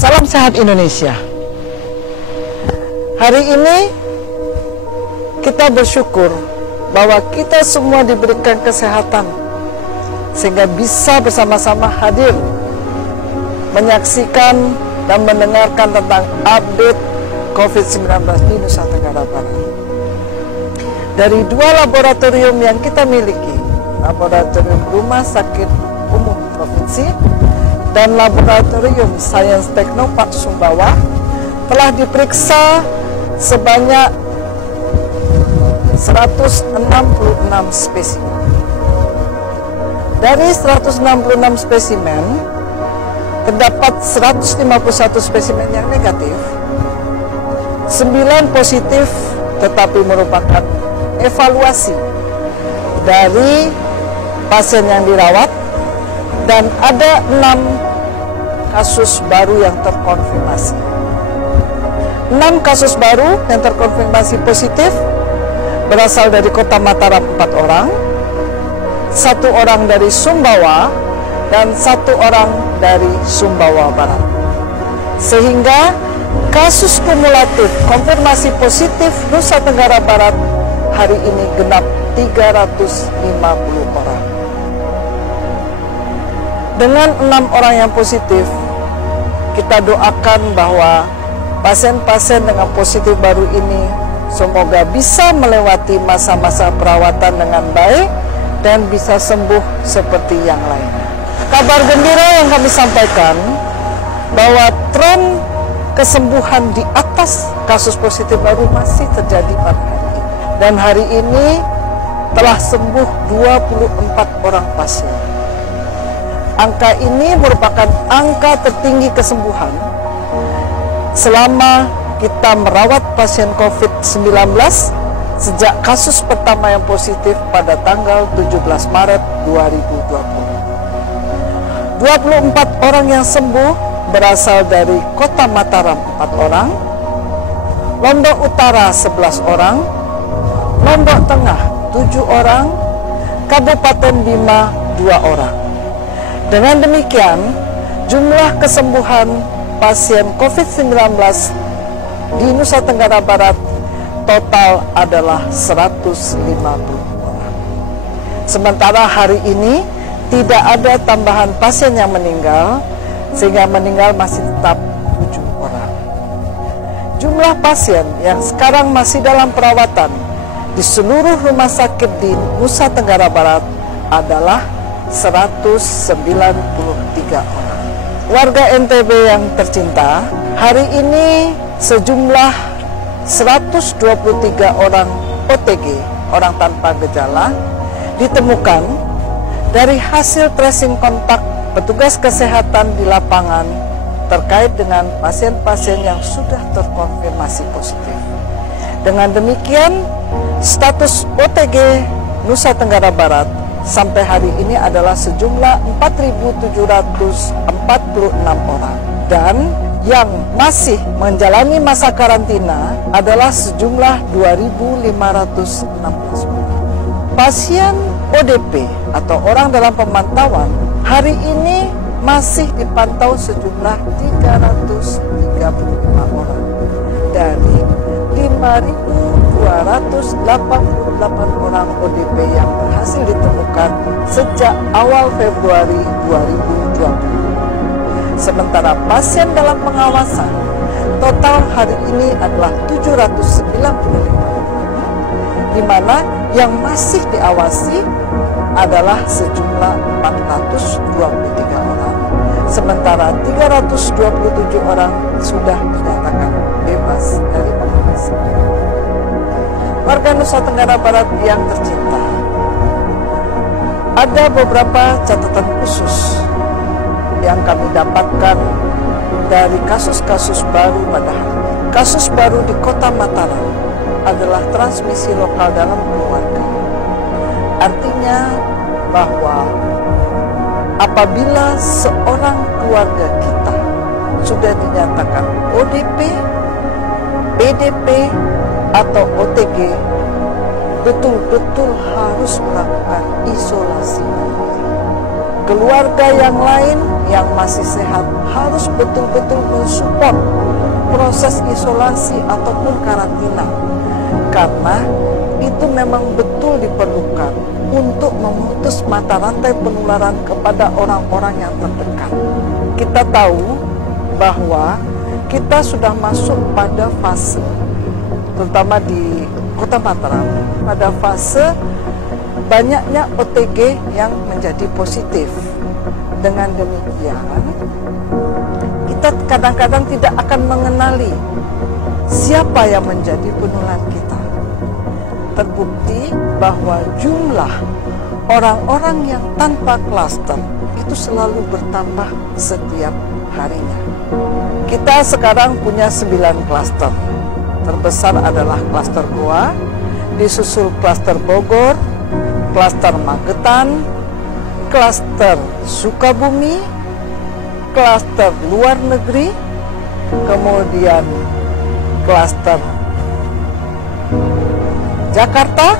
Salam sehat Indonesia. Hari ini kita bersyukur bahwa kita semua diberikan kesehatan sehingga bisa bersama-sama hadir menyaksikan dan mendengarkan tentang update COVID-19 di Nusa Tenggara Barat. Dari dua laboratorium yang kita miliki, Laboratorium Rumah Sakit Umum Provinsi dan Laboratorium Sains Teknopark Sumbawa, telah diperiksa sebanyak 166 spesimen. Dari 166 spesimen, terdapat 151 spesimen yang negatif, 9 positif tetapi merupakan evaluasi dari pasien yang dirawat, dan ada 6 kasus baru yang terkonfirmasi. 6 kasus baru yang terkonfirmasi positif berasal dari Kota Mataram 4 orang, 1 orang dari Sumbawa, dan 1 orang dari Sumbawa Barat. Sehingga kasus kumulatif konfirmasi positif Nusa Tenggara Barat hari ini genap 350 orang. Dengan 6 orang yang positif, kita doakan bahwa pasien-pasien dengan positif baru ini semoga bisa melewati masa-masa perawatan dengan baik dan bisa sembuh seperti yang lainnya. Kabar gembira yang kami sampaikan bahwa tren kesembuhan di atas kasus positif baru masih terjadi pada hari ini. Dan hari ini telah sembuh 24 orang pasien. Angka ini merupakan angka tertinggi kesembuhan selama kita merawat pasien COVID-19 sejak kasus pertama yang positif pada tanggal 17 Maret 2020. 24 orang yang sembuh berasal dari Kota Mataram 4 orang, Lombok Utara 11 orang, Lombok Tengah 7 orang, Kabupaten Bima 2 orang. Dengan demikian, jumlah kesembuhan pasien COVID-19 di Nusa Tenggara Barat total adalah 150 orang. Sementara hari ini tidak ada tambahan pasien yang meninggal, sehingga meninggal masih tetap 7 orang. Jumlah pasien yang sekarang masih dalam perawatan di seluruh rumah sakit di Nusa Tenggara Barat adalah 193 orang. Warga NTB yang tercinta, hari ini sejumlah 123 orang OTG, orang tanpa gejala, ditemukan dari hasil tracing kontak petugas kesehatan di lapangan terkait dengan pasien-pasien yang sudah terkonfirmasi positif. Dengan demikian, status OTG Nusa Tenggara Barat sampai hari ini adalah sejumlah 4.746 orang, dan yang masih menjalani masa karantina adalah sejumlah 2.516 orang. Pasien ODP atau orang dalam pemantauan hari ini masih dipantau sejumlah 335 orang dari 5.288 orang ODP yang berhasil ditemukan sejak awal Februari 2020. Sementara pasien dalam pengawasan total hari ini adalah 795 orang, di mana yang masih diawasi adalah sejumlah 423 orang, sementara 327 orang sudah dinyatakan bebas dari pengawasan. Warga Nusa Tenggara Barat yang tercinta, ada beberapa catatan khusus yang kami dapatkan dari kasus-kasus baru pada hari ini. Kasus baru di Kota Mataram adalah transmisi lokal dalam keluarga. Artinya bahwa apabila seorang keluarga kita sudah dinyatakan ODP, PDP, atau OTG, betul-betul harus melakukan isolasi mandiri. keluarga yang lain yang masih sehat harus betul-betul mensupport proses isolasi ataupun karantina, karena itu memang betul diperlukan untuk memutus mata rantai penularan kepada orang-orang yang terdekat. Kita tahu bahwa kita sudah masuk pada fase, terutama di Kota Mataram, pada fase banyaknya OTG yang menjadi positif. Dengan demikian, kita kadang-kadang tidak akan mengenali siapa yang menjadi penular kita. Terbukti bahwa jumlah orang-orang yang tanpa klaster itu selalu bertambah setiap harinya. Kita sekarang punya 9 klaster. Terbesar adalah klaster Goa, disusul klaster Bogor, klaster Magetan, klaster Sukabumi, klaster luar negeri, kemudian klaster Jakarta,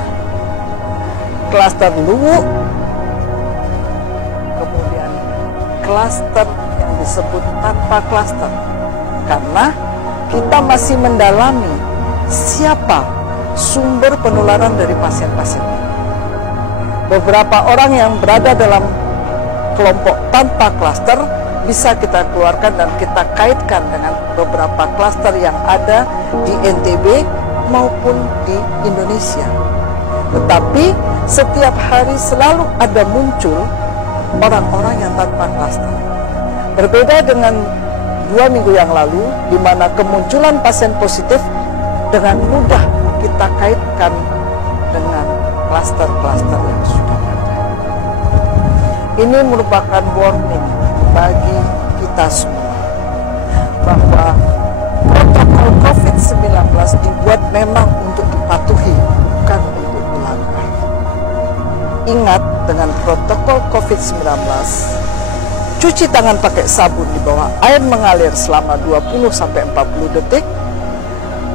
klaster Luwu, kemudian klaster yang disebut tanpa klaster, karena kita masih mendalami siapa sumber penularan dari pasien-pasien ini. Beberapa orang yang berada dalam kelompok tanpa klaster bisa kita keluarkan dan kita kaitkan dengan beberapa klaster yang ada di NTB maupun di Indonesia. Tetapi setiap hari selalu ada muncul orang-orang yang tanpa klaster. Berbeda dengan 2 minggu yang lalu, di mana kemunculan pasien positif dengan mudah kita kaitkan dengan klaster-klaster yang sudah ada. Ini merupakan warning bagi kita semua bahwa protokol COVID-19 dibuat memang untuk dipatuhi, bukan untuk dilanggar. Ingat, dengan protokol COVID-19, cuci tangan pakai sabun di bawah air mengalir selama 20-40 detik,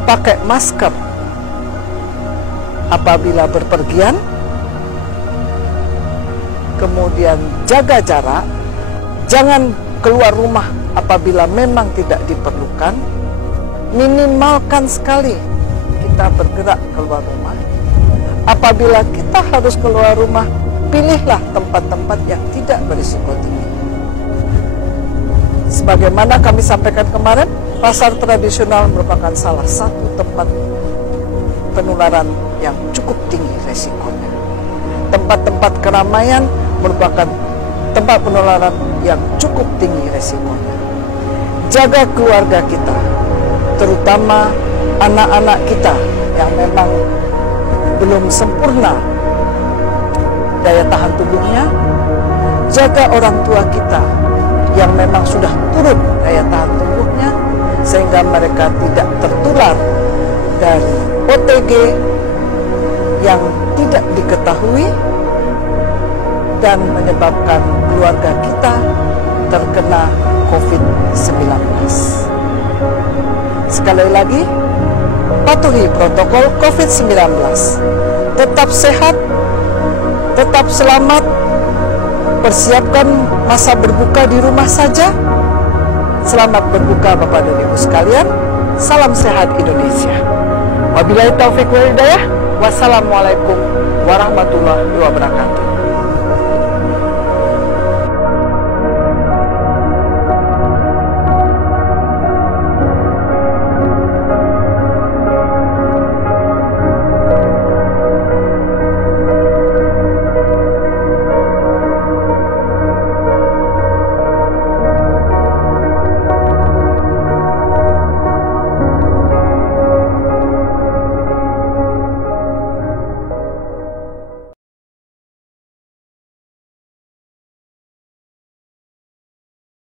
pakai masker apabila berpergian, kemudian jaga jarak, jangan keluar rumah apabila memang tidak diperlukan, minimalkan sekali kita bergerak keluar rumah. Apabila kita harus keluar rumah, pilihlah tempat-tempat yang tidak berisiko tinggi. Sebagaimana kami sampaikan kemarin, pasar tradisional merupakan salah satu tempat penularan yang cukup tinggi resikonya. Tempat-tempat keramaian merupakan tempat penularan yang cukup tinggi resikonya. Jaga keluarga kita, terutama anak-anak kita yang memang belum sempurna daya tahan tubuhnya. Jaga orang tua kita yang memang sudah turun daya tahan tubuhnya, sehingga mereka tidak tertular dari OTG yang tidak diketahui dan menyebabkan keluarga kita terkena COVID-19. Sekali lagi, patuhi protokol COVID-19. Tetap sehat, tetap selamat, persiapkan masa berbuka di rumah saja. Selamat berbuka Bapak dan Ibu sekalian. Salam sehat Indonesia. Wabillahi taufiq wal hidayah. Wassalamualaikum warahmatullahi wabarakatuh.